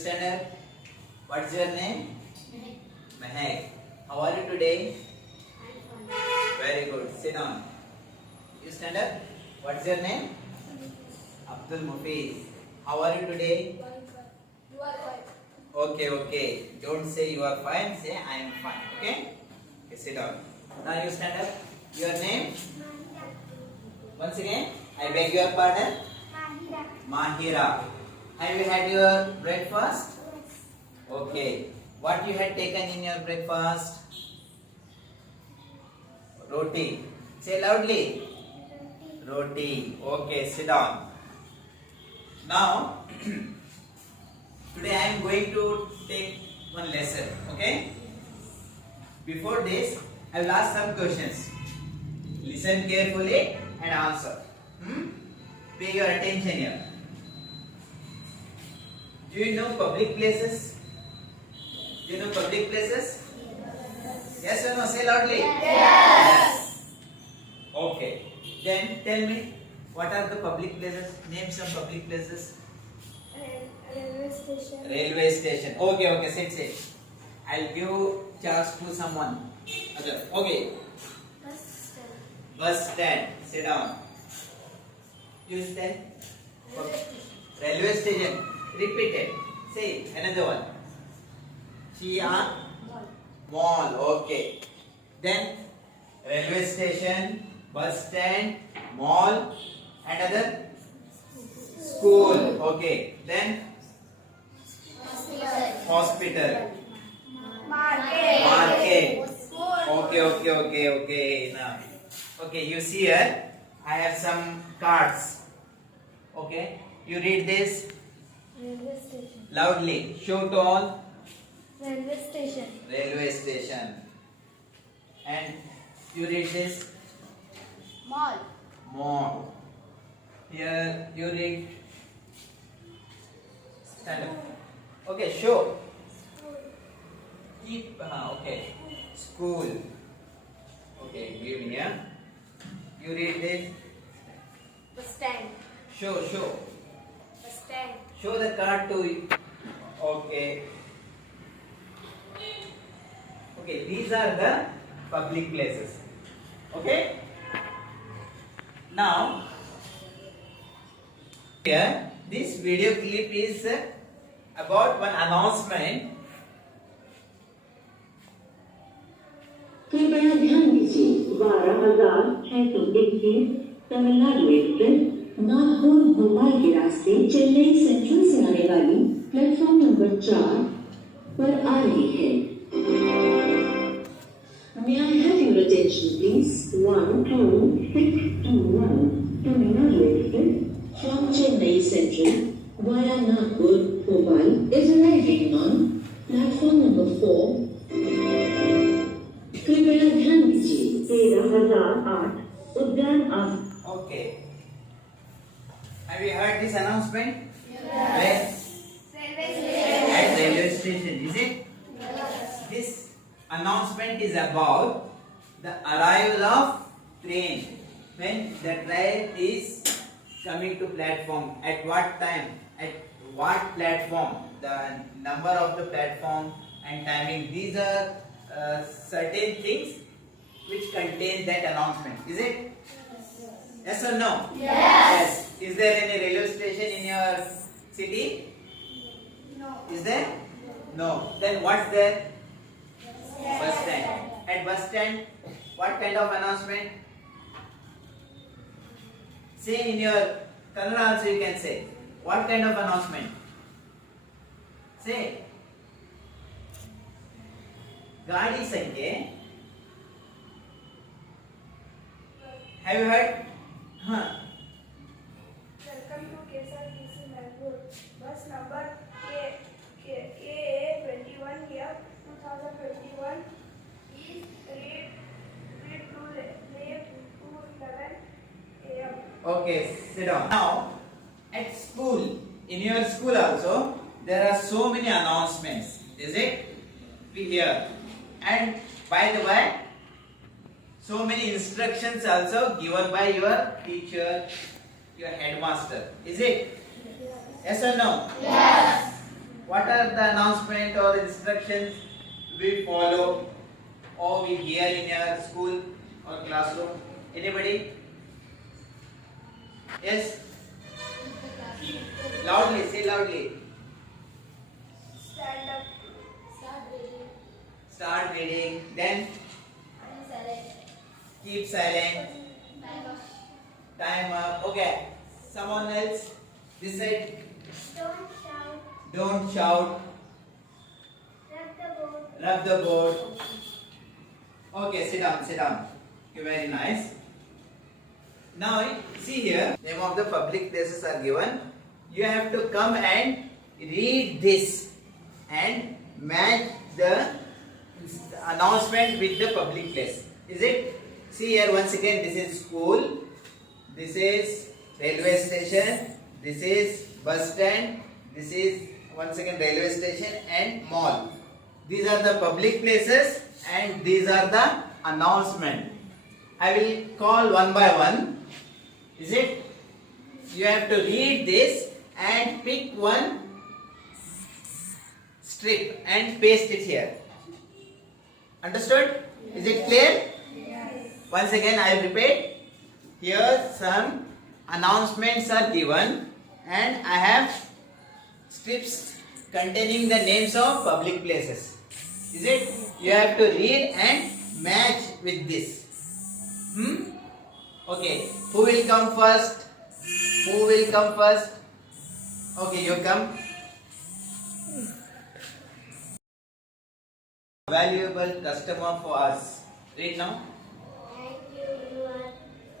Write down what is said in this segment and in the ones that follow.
stand up. What's your name? Mehak. How are you today? Very good. Sit down. You stand up. What's your name? Abdul Mufiz. How are you today? You are fine. Okay. Don't say you are fine. Say I am fine. Okay? Okay, sit down. Now you stand up. Your name? Once again, I beg your pardon. Mahira. Have you had your breakfast? Okay. What you had taken in your breakfast? Roti. Say loudly. Roti. Okay, sit down. Now, today I am going to take one lesson. Okay? Before this, I will ask some questions. Listen carefully and answer. Pay your attention here. Do you know public places? Do you know public places? Yes or no? Say loudly. Yes. Okay. Then tell me, what are the public places? Name some public places. Railway station. Railway station. Okay. Sit. I'll give chance to someone. Okay. Bus stand. Bus stand. Sit down. You stand. Railway station. Railway station. Repeat it. Say another one. Mall. Okay. Then railway station, bus stand, mall, and other school. Okay. Then hospital. Market. Okay. Now, okay. You see here, I have some cards. Okay. You read this Railway station. loudly. Show to all. Railway station. Railway station. And you read this Mall. mall. Here you read stand up. Okay, show. Keep okay. School. Okay, give me here. You read this. Bus stand. Show. Bus stand. Show the card to. Okay. Okay, these are the public places. Okay. Now, here this video clip is about one announcement. कृपया ध्यान दीजिए 12,621 Tamil Nadu express Nagpur Bhopal के रास्ते Chennai central से आने वाली platform number 4 पर आ रही है. May I have your attention please? 12621 Tamil Nadu Express from Chennai Central via Nagpur, Bhopal is arriving on platform number 4. कृपया ध्यान दीजिए 13,008 उद्यान आप. Okay. Have you heard this announcement? Yes. At railway station, is it? This announcement is about the arrival of train. When the train is coming to platform, at what time, at what platform, the number of the platform and timing. These are certain things which contain that announcement. Is it? Yes or no? Yes. Is there any railway station in your city? No. Is there? No. Then what's there? Bus stand. At bus stand, what kind of announcement? Say in your Kannada also you can say. What kind of announcement? Say. Gadi Sankhya. Have you heard? Welcome to KSRTC Nagpur. Bus number KA21F 2021 is read to 11 a.m. Okay, sit down. Now, at school, in your school also, there are so many announcements. Is it? We hear. And by the way, so many instructions also given by your teacher, your headmaster. Is it? Yes or no? Yes. What are are the announcement or instructions we follow or we hear in your school or classroom? Anybody? Yes? Loudly, say loudly. Stand up. Start reading. Start reading. Then Silent. keep silent. Time up. Time up. Okay. Someone else? This side. Don't shout. Don't shout. Rub the board. Rub the board. Okay, sit down, sit down. Okay, very nice. Now, see here, name of the public places are given. You have to come and read this and match the announcement with the public place. Is it? See here once again, this is school, this is railway station, this is bus stand, this is once again railway station and mall. These are the public places and these are the announcement. I will call one by one. Is it? You have to read this and pick one strip and paste it here. Understood? Is it clear? Yes. Once again I will repeat. Here some announcements are given and I have strips containing the names of public places. Is it? You have to read and match with this. Okay. Who will come first? Who will come first? Okay, you come. Valuable customer for us. Read now. Thank you. You are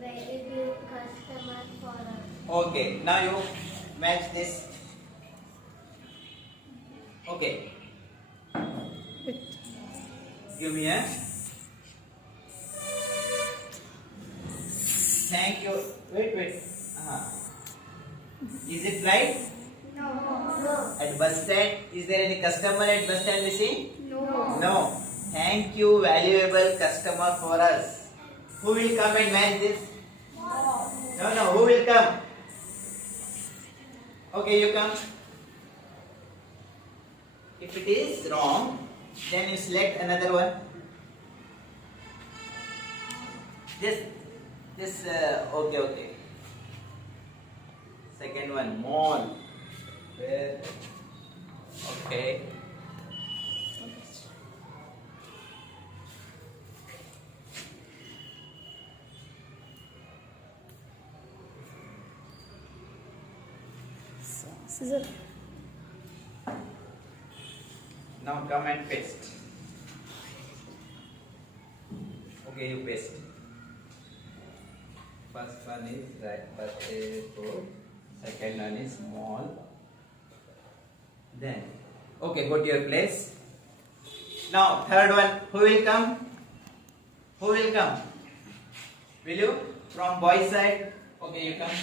very good customer for us. Okay, now you match this. Okay. Give me a. Thank you. Wait. Is it right? No. At bus stand, is there any customer at bus stand we see? No. No. Thank you, valuable customer for us. Who will come and match this? No. Who will come? Okay, you come. If it is wrong, then you select another one. This. Okay. Second one, mall. Where? Okay. Scissor. Now come and paste. Okay, you paste. First one is right, first is road, second one is mall. Then, okay, go to your place. Now, third one, who will come? Who will come? Will you? From boys side? Okay, you come.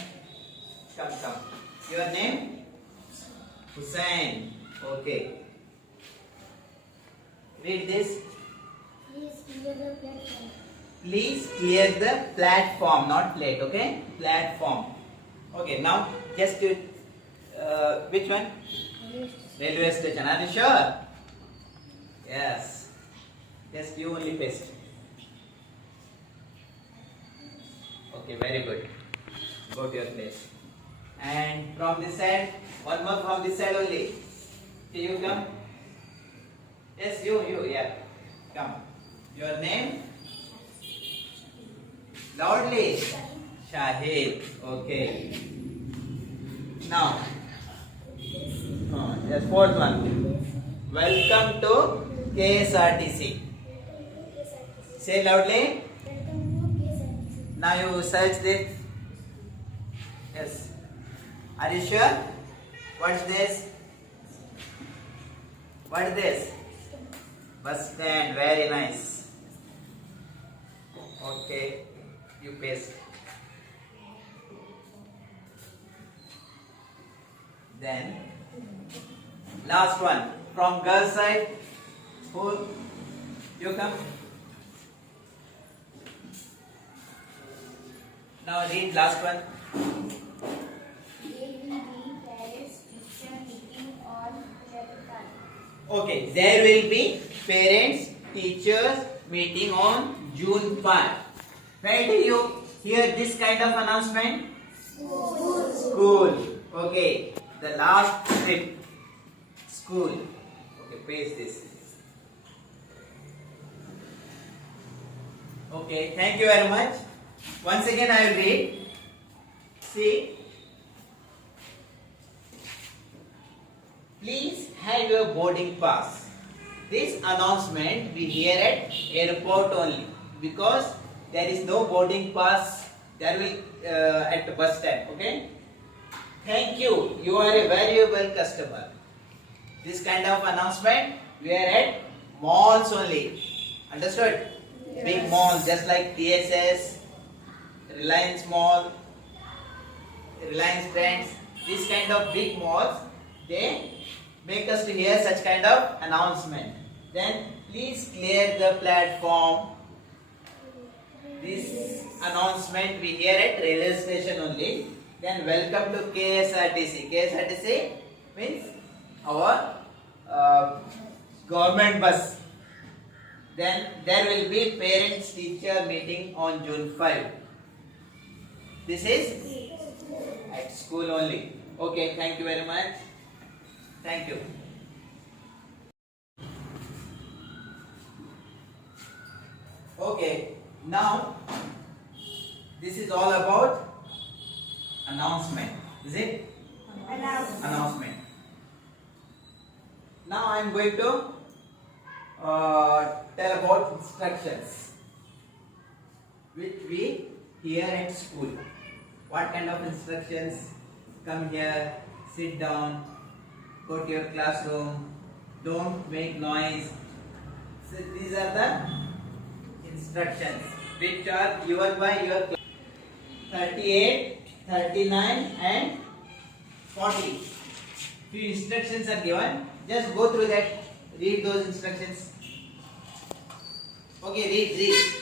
Come. Your name? Hussain. Okay. Read this. Please clear the platform. Please clear the platform, not plate, okay? Platform. Okay, now just do which one? Railway station. Are you sure? Yes. Just you only paste. Okay, very good. Go to your place. And from this side, one more from this side only. Can you come? Yes, you, yeah. Come. Your name? Loudly. Shahid. Okay. Now, yes, fourth one. Welcome to KSRTC. Say loudly. Welcome to KSRTC. Now you search this. Yes. Are you sure? What's this? What is this? Bus stand. Very nice. Okay. You paste. Then last one from girls side. Who you come? Now read last one. They will be parents, teacher meeting on webcast. Okay, there will be parents teachers meeting on June 5. Where do you hear this kind of announcement? School. Okay, the last trip. School. Okay, paste this. Okay, thank you very much. Once again I will read. See. Please have your boarding pass. This announcement we hear at airport only because there is no boarding pass there will at the bus stand. Okay. Thank you. You are a valuable customer. This kind of announcement we are at malls only. Understood? Yes. Big malls just like TSS, Reliance Mall, Reliance Trends. These kind of big malls they make us to hear such kind of announcement. Then please clear the platform. This announcement we hear at railway station only. Then welcome to KSRTC. KSRTC means our government bus. Then there will be parents teacher meeting on June 5. This is at school only. Okay, thank you very much. Thank you. Okay, now this is all about announcement. Is it? Announcement. Now I am going to tell about instructions which we hear at school. What kind of instructions? Come here, sit down, go to your classroom, don't make noise. So these are the instructions which are given by your class. 38, 39 and 40. Few instructions are given. Just go through that. Read those instructions. Okay, read.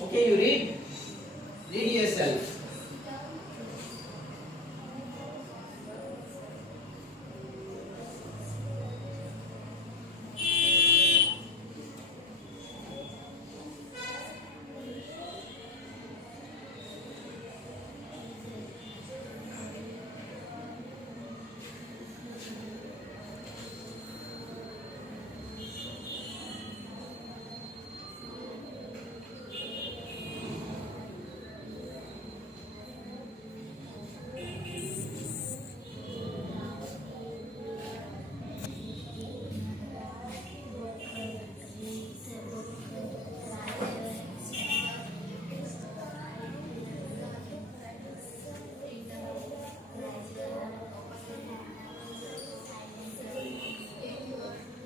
Okay, you read. Read yourself.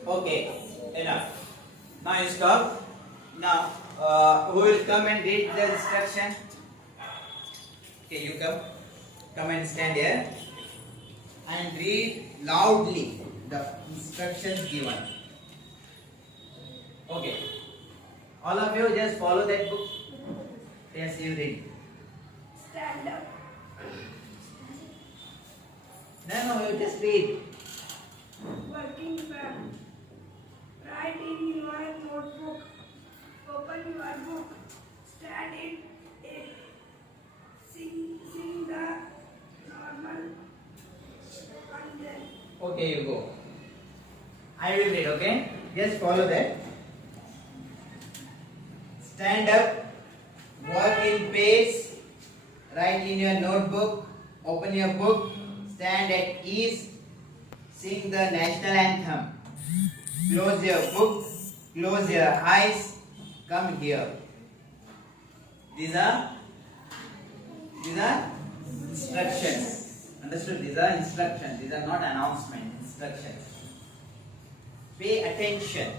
Okay, enough. Now you stop. Now, who will come and read the instruction? Okay, you come. Come and stand here and read loudly the instructions given. Okay. All of you just follow that book. Yes, you read. Stand up. No, you just read. Working back. Write in your notebook. Open your book. Stand in it. Sing the normal content. Okay, you go. I will read, okay? Just follow that. Stand up. Work in pace. Write in your notebook. Open your book. Stand at ease. Sing the national anthem. Close your book. Close your eyes. Come here. These are instructions. Understood? These are instructions. These are not announcements. Instructions. Pay attention.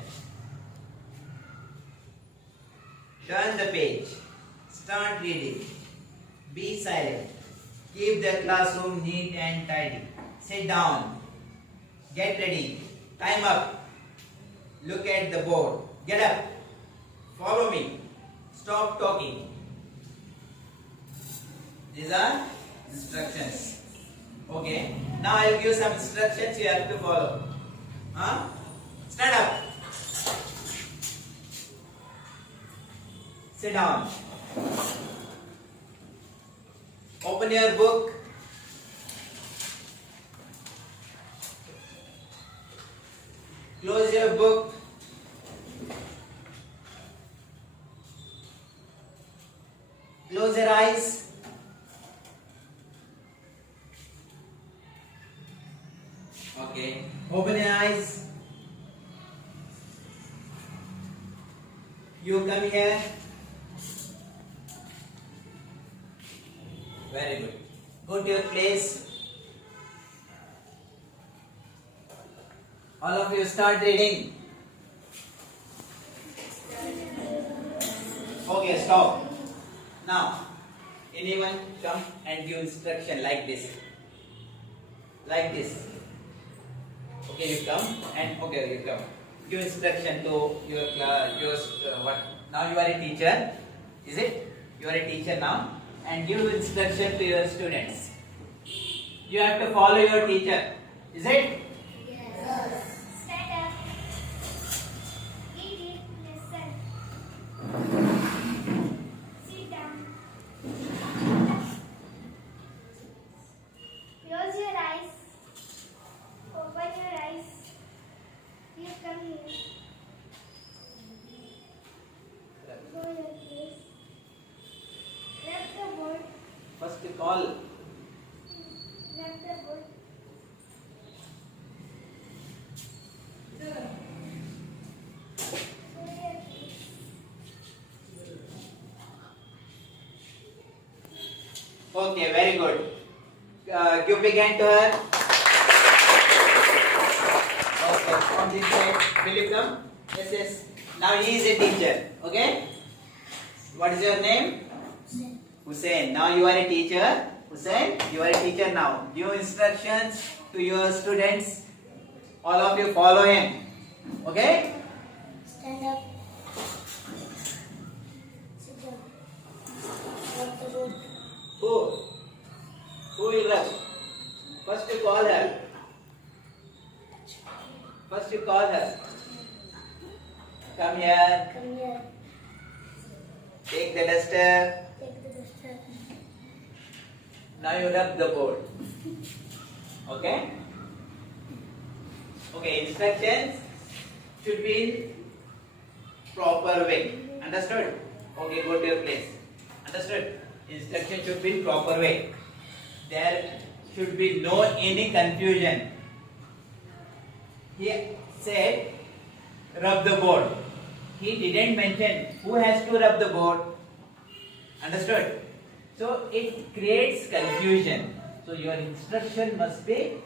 Turn the page. Start reading. Be silent. Keep the classroom neat and tidy. Sit down. Get ready. Time up. Look at the board. Get up. Follow me. Stop talking. These are instructions. Okay. Now I will give some instructions you have to follow. Huh? Stand up. Sit down. Open your book. Close your book. Close your eyes. Okay. Open your eyes. You come here. Very good. Go to your place. All of you start reading. Okay, stop. Now, anyone come and give instruction like this. Like this. Okay, you come and you come. Give instruction to your class. What? Now you are a teacher. Is it? You are a teacher now, and give instruction to your students. You have to follow your teacher. Is it? Yes. Stand up. Eat it. Listen. Sit down. Close your eyes. Open your eyes. You come here. Go your place. Grab the board. First you call. Grab the board. Go your place. Okay, very good. Give big hand to her. Okay, from this side, will you come? Yes, yes. Now he is a teacher. Okay. What is your name? Hussein. Now you are a teacher. Hussein, you are a teacher now. Give instructions to your students. All of you follow him. Okay? Stand up. Sit down. Walk the road. Who? Who will rub? First you call her. First you call her. Come here. Come here. Take the duster. Take the duster. Now you rub the board. Okay? Okay, instructions should be in proper way. Understood? Okay, go to your place. Understood? Instruction should be in proper way. There should be no any confusion. He said rub the board. He didn't mention who has to rub the board. Understood? So it creates confusion. So your instruction must be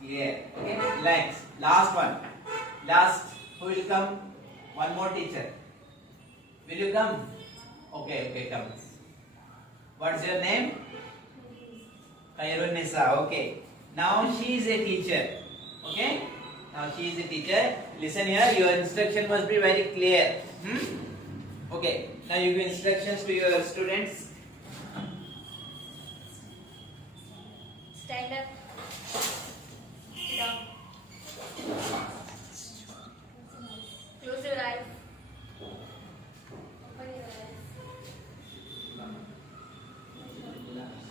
clear. Okay? Next, last one. Last, who will come? One more teacher. Will you come? Okay, come. What's your name? Khairun-Nisa. Okay. Now she is a teacher. Okay? Now she is a teacher. Listen here, your instruction must be very clear. Okay. Now you give instructions to your students. Stand up. Sit down. Close your eyes. Open your eyes.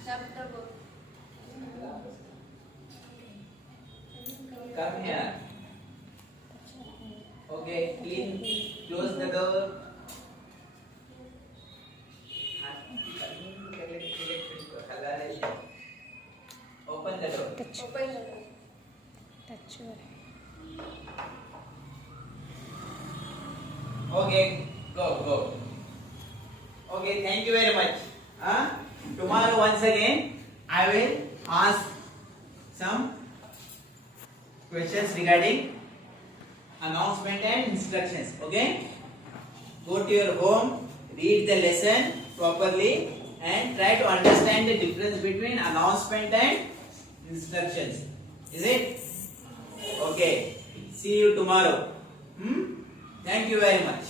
Rub the book. Come here. Okay, clean. Close the door. Open the door. Open the door. Touch your Okay, go. Okay, thank you very much. Tomorrow once again I will ask some questions regarding announcement and instructions. Okay? Go to your home, read the lesson properly and try to understand the difference between announcement and instructions. Is it? Okay. See you tomorrow. Thank you very much.